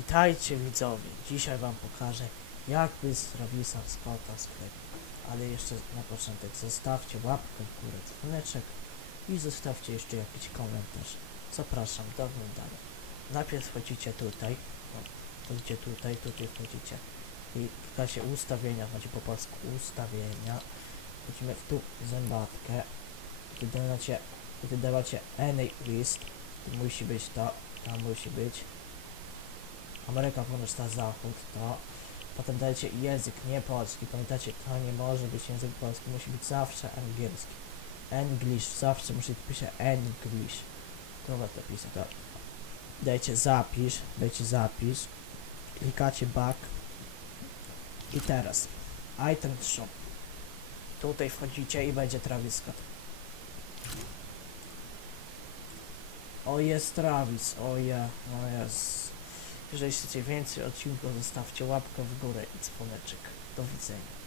Witajcie widzowie, dzisiaj wam pokażę jak by z Travisa Scotta sklep. Ale jeszcze na początek zostawcie łapkę w górę, dzwoneczek i zostawcie jeszcze jakiś komentarz. Zapraszam do oglądania. Najpierw wchodzicie tutaj, wchodzicie tutaj, tutaj wchodzicie i klikacie ustawienia, macie po polsku ustawienia. Wchodzimy w tu zębatkę, wydawacie, wydawacie any list, tu musi być to, tam musi być. Ameryka Północna na zachód, to potem dajecie język nie polski. Pamiętacie, to nie może być język polski, musi być zawsze angielski. English, zawsze musi pisać English. To to pisać, to. Dajcie zapisz, dajcie zapisz, klikacie back i teraz item shop. Tutaj wchodzicie i będzie Travis Scott. O jest Travis, o ja, o jest. Jeżeli chcecie więcej odcinków, zostawcie łapkę w górę i dzwoneczek. Do widzenia.